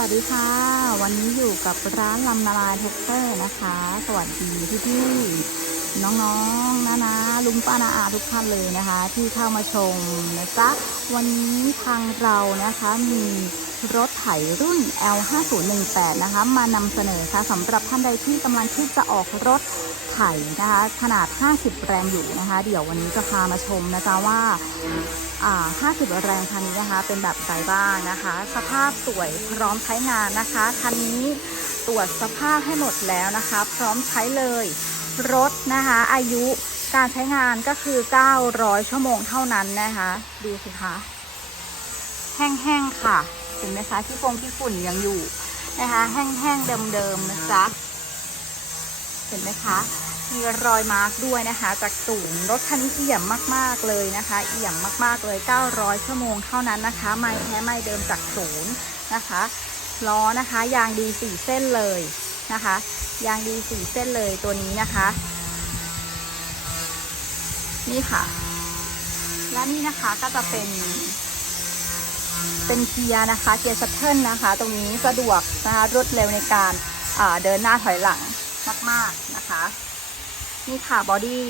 วัสดีค่ะ วันนี้อยู่กับร้านลำนาลายทุกเตอร์นะคะ สวัสดีพี่พี่ๆ น้องๆนะนะลุงป้านาอาทุกท่านเลยนะคะ ที่เข้ามาชมนะจ๊ะวันนี้ทางเรานะคะมีรถไถรุ่น L5018 นะคะมานำเสนอค่ะสำหรับท่านใดที่กำลังที่จะออกรถไถนะคะขนาด 50 แรงอยู่นะคะ เดี๋ยววันนี้จะพามาชมนะจ๊ะว่าอ่า50 แรงคันนี้นะคะ เป็นแบบไซบ้างนะคะ สภาพสวยพร้อมใช้งานนะคะ คันนี้ตรวจสภาพให้หมดแล้วนะคะ พร้อมใช้เลย รถนะคะ อายุการใช้งานก็คือ 900 ชั่วโมงเท่านั้นนะคะ ดูสิคะ แห้งๆ ค่ะเห็นไหมคะที่ฟงที่ฝุ่นยังอยู่นะคะ แห้งๆ เดิมๆนะจ๊ะเห็นไหมคะมีรอยมาร์กด้วยนะคะ จากศูนย์รถคันนี้เอี่ยมมากๆเลยนะคะ เอี่ยมมากๆเลย 900 ชั่วโมงเท่านั้นนะคะ ไม่แท้ไม่เดิมจากศูนย์นะคะล้อนะคะ ยางดี4เส้นเลย นะคะ ยางดี4เส้นเลยตัวนี้นะคะ นี่ค่ะ และนี่นะคะก็จะเป็น เป็นเกียร์นะคะ เกียร์ชัตเทิลนะคะ ตรงนี้สะดวกนะคะรวดเร็วในการเดินหน้าถอยหลังมากๆนะคะ นี่ค่ะบอดี้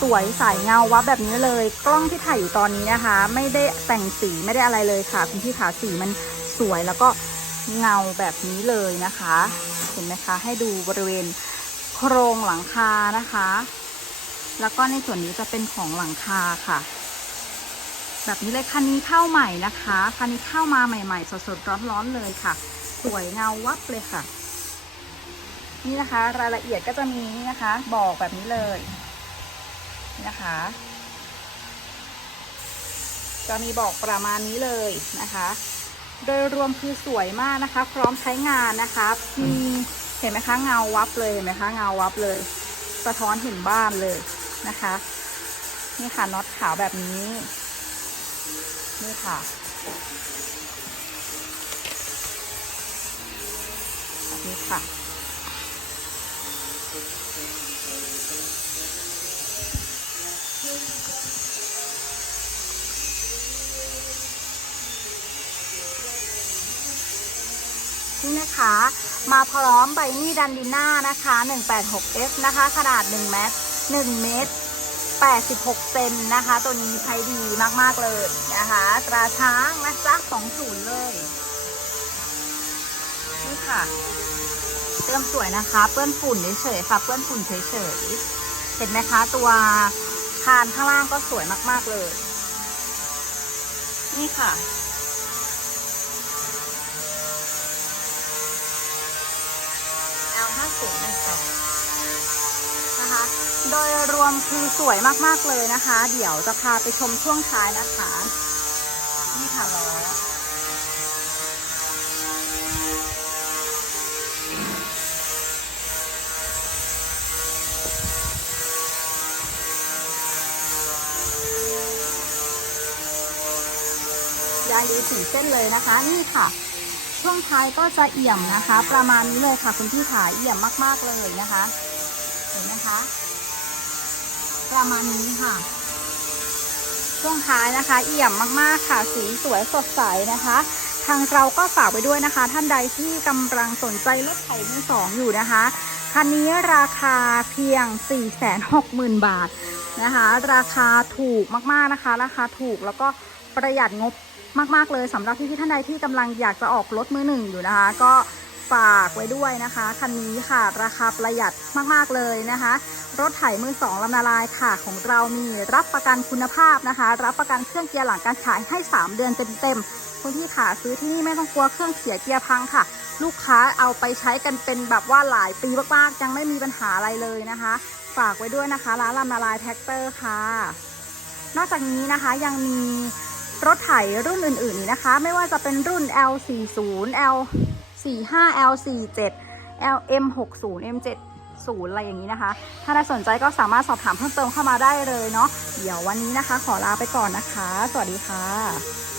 สวยใสเงาวับแบบนี้เลย กล้องที่ถ่ายอยู่ตอนนี้นะคะ ไม่ได้แต่งสีไม่ได้อะไรเลยค่ะ คุณพี่ขาสีมันสวยแล้วก็ เงาแบบนี้เลยนะคะ เห็นไหมคะ ให้ดูบริเวณโครงหลังคานะคะ แล้วก็ในส่วนนี้จะเป็นของหลังคาค่ะ แบบนี้เลยคันนี้เข้าใหม่นะคะคันนี้เข้ามาใหม่ ๆ สดๆร้อนๆเลยค่ะ สวยเงาวับเลยค่ะ นี่นะคะ รายละเอียดก็จะมีนะคะ บอกแบบนี้เลยนะคะ จะมีบอกประมาณนี้เลยนะคะ โดยรวมคือสวยมากนะคะ พร้อมใช้งานนะคะมีเห็นไหมคะเงาวับเลยเห็นไหมคะเงาวับเลย สะท้อนเห็นบ้านเลยนะคะ นี่ค่ะน็อตขาวแบบนี้ นี่ค่ะแบบนี้ค่ะ นี่นะคะ มาพร้อมใบมีดดันดิน่านะคะ 186F นะคะ ขนาด1เมตร1เมตร86 เซนนะคะ ตัวนี้ใช้ดีมาก ๆ เลยนะคะ ตราช้างนะจ๊ะ20 เลย นี่ค่ะเติมสวยนะคะ เปื้อนฝุ่นเฉยๆค่ะ เปื้อนฝุ่นเฉยๆ เห็นไหมคะ ตัวคานข้างล่างก็สวยมาก ๆ เลย นี่ค่ะ L 5 0 1 2นะคะ โดยรวมคือสวยมากๆเลยนะคะ เดี๋ยวจะพาไปชมช่วงท้ายนะคะ นี่ค่ะล้อยางดีสี่เส้นเลยนะคะ นี่ค่ะ ช่วงท้ายก็จะเอี่ยมนะคะ ประมาณนี้เลยค่ะคุณพี่ขาเอี่ยมมากๆเลยนะคะ เห็นไหมคะ ประมาณนี้ค่ะ ช่วงท้ายนะคะ เอี่ยมมากๆค่ะ สีสวยสดใสนะคะ ทางเราก็ฝากไปด้วยนะคะ ท่านใดที่กำลังสนใจรถไถมือสองอยู่นะคะ คันนี้ราคาเพียง 460,000 บาทนะคะ ราคาถูกมากๆนะคะ ราคาถูกแล้วก็ประหยัดงบมาก ๆ เลยสำหรับพี่ๆท่านใดที่กำลังอยากจะออกรถมือหนึ่งอยู่นะคะ ก็ ฝากไว้ด้วยนะคะ คันนี้ค่ะราคาประหยัดมาก ๆ เลยนะคะ รถไถมือสองลำนาลายค่ะของเรามีรับประกันคุณภาพนะคะ รับประกันเครื่องเกียร์หลังการขายให้ 3 เดือนเต็มๆคุณที่ขาซื้อที่นี่ไม่ต้องกลัวเครื่องเสียเกียร์พังค่ะ ลูกค้าเอาไปใช้กันเป็นแบบว่าหลายปีมากๆยังไม่มีปัญหาอะไรเลยนะคะ ฝากไว้ด้วยนะคะร้านลำนาลายแท็กเตอร์ค่ะ นอกจากนี้นะคะยังมีรถไถรุ่นอื่นๆนะคะ ไม่ว่าจะเป็นรุ่น L40 L 45 L 47 LM60 M70 อะไรอย่างนี้นะคะ ถ้าใครสนใจก็สามารถสอบถามเพิ่มเติมเข้ามาได้เลยเนาะ เดี๋ยววันนี้นะคะ ขอลาไปก่อนนะคะ สวัสดีค่ะ